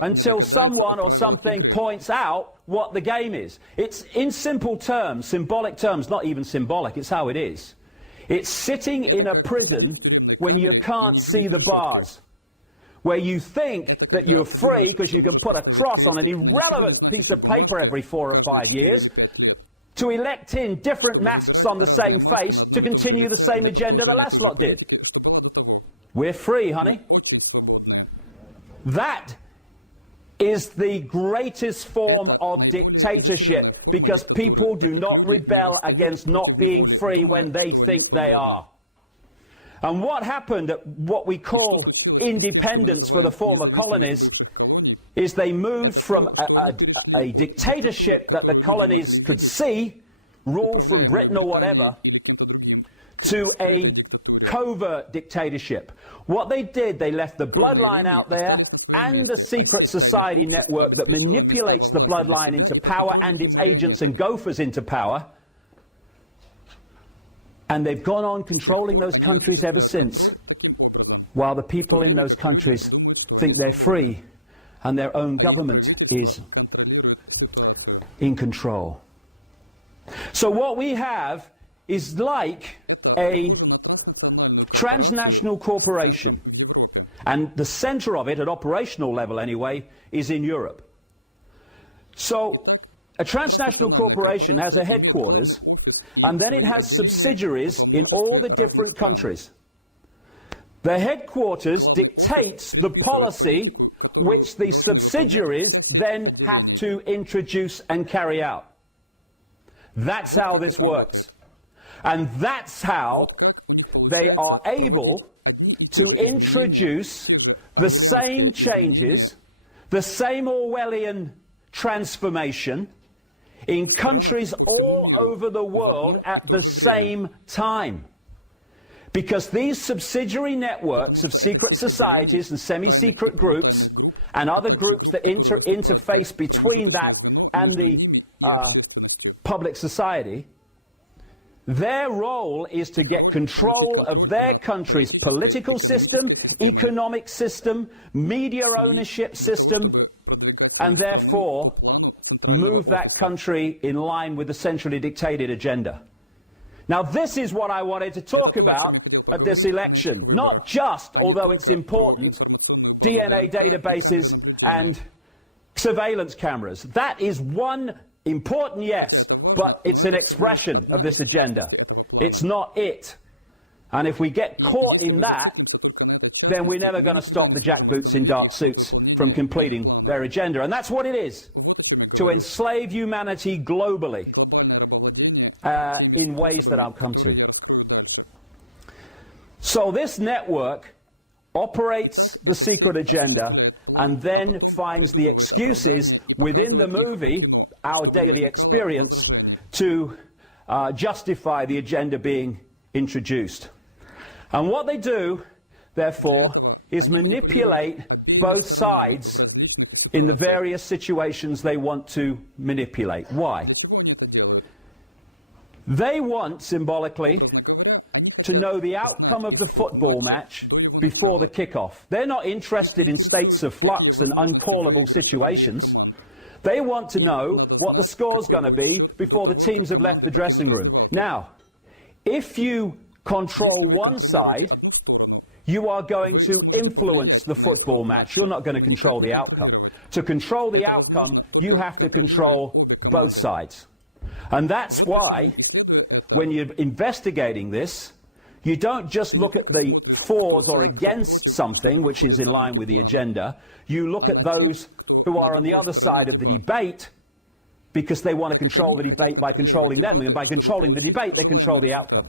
until someone or something points out what the game is. It's in simple terms, symbolic terms, not even symbolic, it's how it is. It's sitting in a prison when you can't see the bars, where you think that you're free because you can put a cross on an irrelevant piece of paper every 4 or 5 years, to elect in different masks on the same face to continue the same agenda the last lot did. We're free, honey. That is the greatest form of dictatorship, because people do not rebel against not being free when they think they are. And what happened at what we call independence for the former colonies is they moved from a dictatorship that the colonies could see, rule from Britain or whatever, to a covert dictatorship. What they did, they left the bloodline out there and the secret society network that manipulates the bloodline into power and its agents and gophers into power. And they've gone on controlling those countries ever since, while the people in those countries think they're free and their own government is in control. So what we have is like a transnational corporation, and the center of it, at operational level anyway, is in Europe. So a transnational corporation has a headquarters, and then it has subsidiaries in all the different countries. The headquarters dictates the policy which the subsidiaries then have to introduce and carry out. That's how this works. And that's how they are able to introduce the same changes, the same Orwellian transformation in countries all over the world at the same time. Because these subsidiary networks of secret societies and semi-secret groups and other groups that interface between that and the public society, their role is to get control of their country's political system, economic system, media ownership system, and therefore move that country in line with the centrally dictated agenda. Now, this is what I wanted to talk about at this election. Not just, although it's important, DNA databases and surveillance cameras. That is one important, yes, but it's an expression of this agenda. It's not it. And if we get caught in that, then we're never going to stop the jackboots in dark suits from completing their agenda. And that's what it is, to enslave humanity globally in ways that I'll come to. So this network operates the secret agenda and then finds the excuses within the movie, our daily experience, to justify the agenda being introduced. And what they do, therefore, is manipulate both sides in the various situations they want to manipulate. Why? They want, symbolically, to know the outcome of the football match before the kickoff. They're not interested in states of flux and uncallable situations. They want to know what the score's going to be before the teams have left the dressing room. Now, if you control one side, you are going to influence the football match. You're not going to control the outcome. To control the outcome, you have to control both sides. And that's why, when you're investigating this, you don't just look at the fors or against something which is in line with the agenda. You look at those who are on the other side of the debate, because they want to control the debate by controlling them, and by controlling the debate they control the outcome.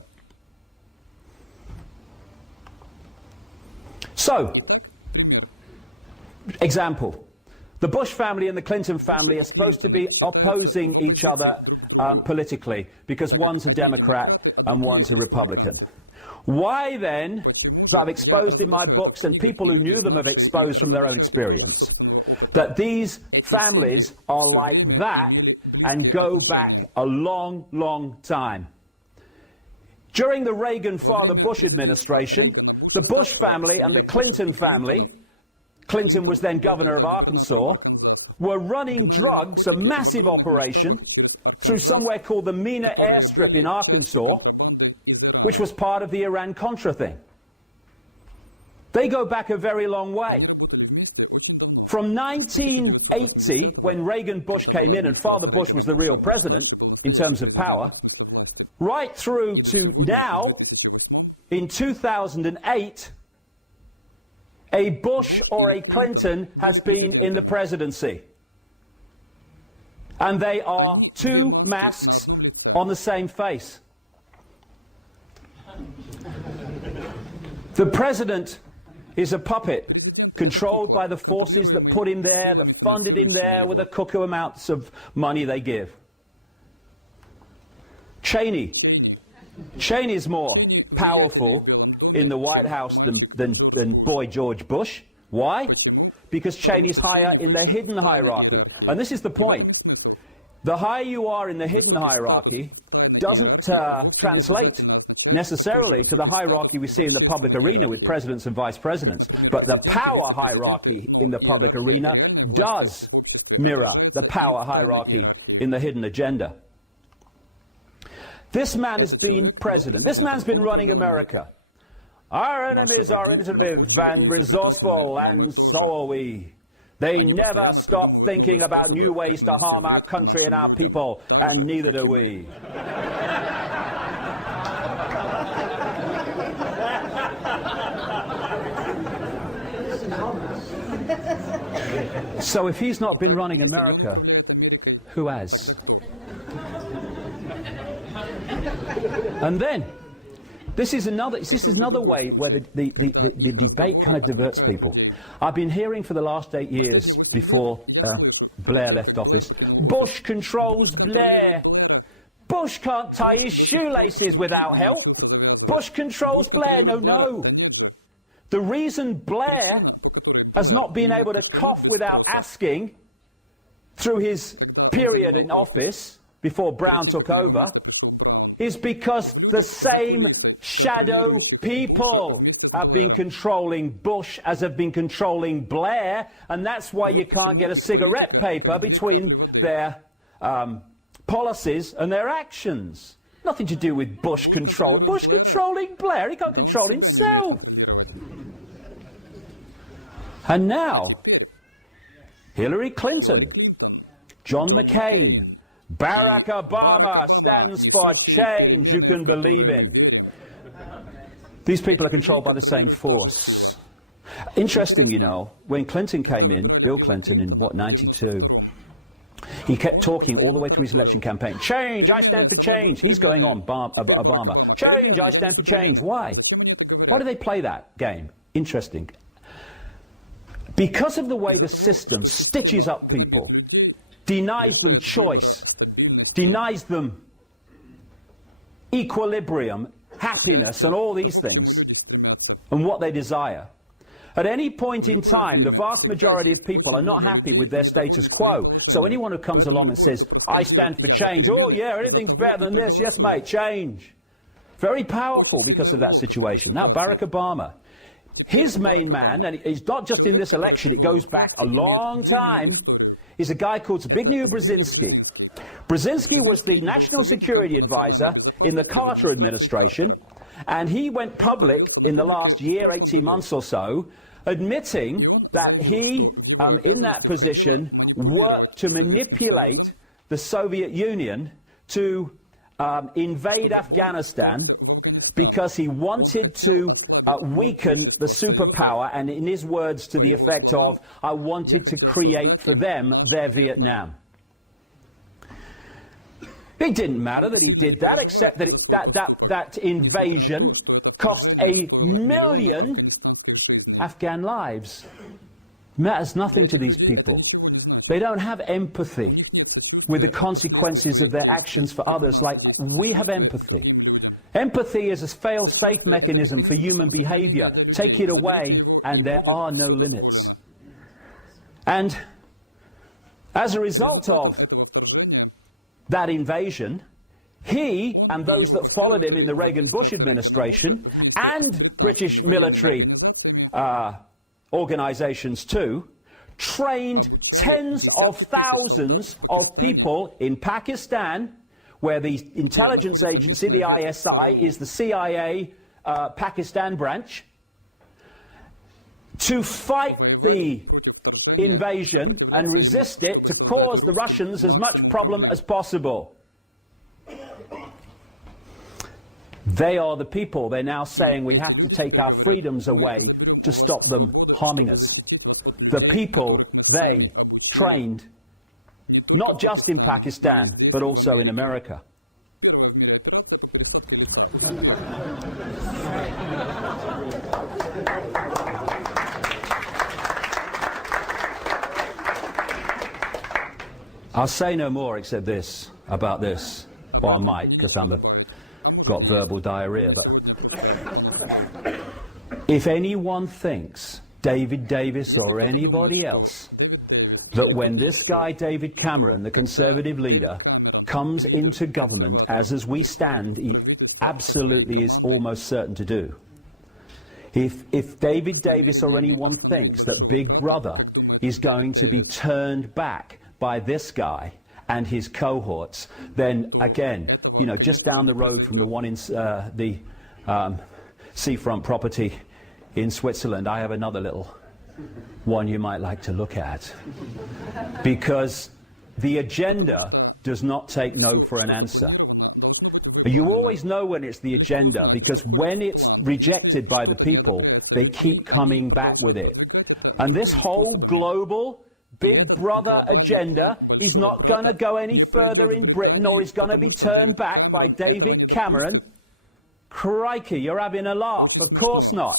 So, example, the Bush family and the Clinton family are supposed to be opposing each other politically, because one's a Democrat and one's a Republican. Why then, as I've exposed in my books, and people who knew them have exposed from their own experience, that these families are like that and go back a long, long time. During the Reagan-Father Bush administration, the Bush family and the Clinton family Clinton was then governor of Arkansas, were running drugs, a massive operation, through somewhere called the Mena airstrip in Arkansas, which was part of the Iran-Contra thing. They go back a very long way. From 1980, when Reagan Bush came in and Father Bush was the real president in terms of power, right through to now, in 2008, a Bush or a Clinton has been in the presidency. And they are two masks on the same face. The president is a puppet controlled by the forces that put him there, that funded him there with the cuckoo amounts of money they give. Cheney is more powerful in the White House than boy George Bush. Why? Because Cheney's higher in the hidden hierarchy. And this is the point. The higher you are in the hidden hierarchy doesn't translate necessarily to the hierarchy we see in the public arena with presidents and vice presidents. But the power hierarchy in the public arena does mirror the power hierarchy in the hidden agenda. This man has been president. This man's been running America. Our enemies are innovative and resourceful, and so are we. They never stop thinking about new ways to harm our country and our people, and neither do we. So if he's not been running America, who has? And then, this is another way where the debate kind of diverts people. I've been hearing for the last 8 years before Blair left office, Bush controls Blair. Bush can't tie his shoelaces without help. Bush controls Blair. No, no. The reason Blair has not been able to cough without asking through his period in office before Brown took over is because the same shadow people have been controlling Bush as have been controlling Blair, and that's why you can't get a cigarette paper between their policies and their actions. Nothing to do with Bush control. Bush controlling Blair, he can't control himself. And now, Hillary Clinton, John McCain, Barack Obama stands for change you can believe in. These people are controlled by the same force. Interesting, you know, when Clinton came in, Bill Clinton in, what, 92, he kept talking all the way through his election campaign. Change, I stand for change. He's going on, Obama. Change, I stand for change. Why? Why do they play that game? Interesting. Because of the way the system stitches up people, denies them choice, denies them equilibrium, happiness, and all these things, and what they desire. At any point in time, the vast majority of people are not happy with their status quo. So anyone who comes along and says, I stand for change, oh yeah, anything's better than this, yes mate, change. Very powerful because of that situation. Now, Barack Obama, his main man, and it's not just in this election, it goes back a long time, is a guy called Zbigniew Brzezinski. Brzezinski was the national security advisor in the Carter administration, and he went public in the last year, 18 months or so, admitting that he, in that position, worked to manipulate the Soviet Union to invade Afghanistan because he wanted to weaken the superpower, and in his words to the effect of, I wanted to create for them their Vietnam. It didn't matter that he did that, except that that invasion cost 1 million Afghan lives. Matters nothing to these people. They don't have empathy with the consequences of their actions for others like we have empathy. Empathy is a fail-safe mechanism for human behavior. Take it away and there are no limits. And as a result of that invasion, he and those that followed him in the Reagan-Bush administration and British military organizations too, trained tens of thousands of people in Pakistan, where the intelligence agency, the ISI, is the CIA Pakistan branch, to fight the invasion and resist it, to cause the Russians as much problem as possible. They are the people they're now saying we have to take our freedoms away to stop them harming us. The people they trained, not just in Pakistan, but also in America. I'll say no more except this, about this. Well, I might, because I've got verbal diarrhea, but if anyone thinks, David Davis or anybody else, that when this guy, David Cameron, the Conservative leader, comes into government, as we stand, he absolutely is almost certain to do. If David Davis or anyone thinks that Big Brother is going to be turned back by this guy and his cohorts, then again, you know, just down the road from the one in the seafront property in Switzerland, I have another little one you might like to look at. Because the agenda does not take no for an answer. You always know when it's the agenda, because when it's rejected by the people, they keep coming back with it. And this whole global Big Brother agenda is not going to go any further in Britain, or is going to be turned back by David Cameron. Crikey, you're having a laugh. Of course not.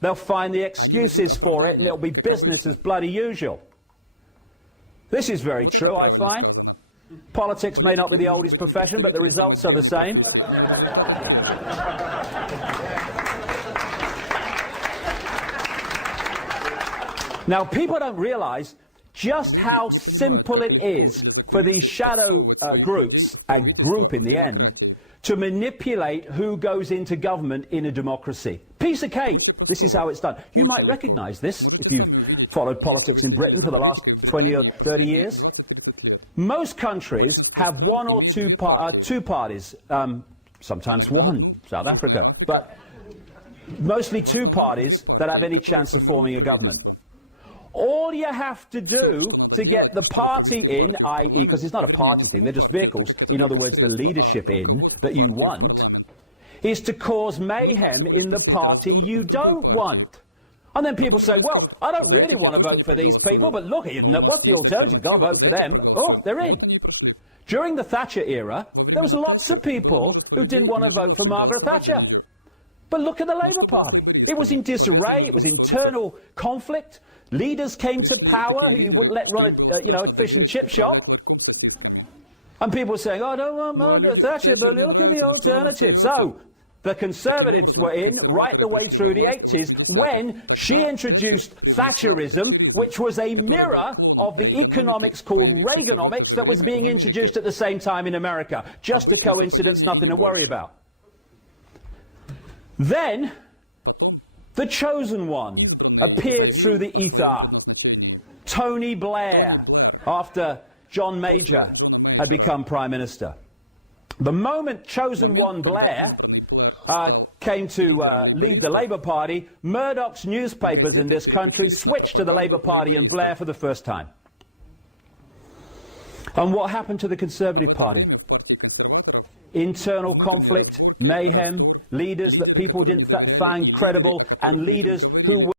They'll find the excuses for it, and it'll be business as bloody usual. This is very true, I find. Politics may not be the oldest profession, but the results are the same. Now, people don't realize just how simple it is for these shadow groups, a group in the end, to manipulate who goes into government in a democracy. Piece of cake. This is how it's done. You might recognize this if you've followed politics in Britain for the last 20 or 30 years. Most countries have one or two parties, sometimes one, South Africa, but mostly two parties that have any chance of forming a government. All you have to do to get the party in, i.e., because it's not a party thing, they're just vehicles, in other words, the leadership in that you want, is to cause mayhem in the party you don't want. And then people say, well, I don't really want to vote for these people, but look, what's the alternative? Go and vote for them. Oh, they're in. During the Thatcher era, there was lots of people who didn't want to vote for Margaret Thatcher. But look at the Labour Party. It was in disarray, it was internal conflict. Leaders came to power who you wouldn't let run a fish and chip shop. And people were saying, oh, I don't want Margaret Thatcher, but look at the alternative. So the Conservatives were in right the way through the 80s when she introduced Thatcherism, which was a mirror of the economics called Reaganomics that was being introduced at the same time in America. Just a coincidence, nothing to worry about. Then the chosen one appeared through the ether. Tony Blair, after John Major had become Prime Minister. The moment chosen one Blair came to lead the Labour Party, Murdoch's newspapers in this country switched to the Labour Party and Blair for the first time. And what happened to the Conservative Party? Internal conflict, mayhem, leaders that people didn't find credible, and leaders who were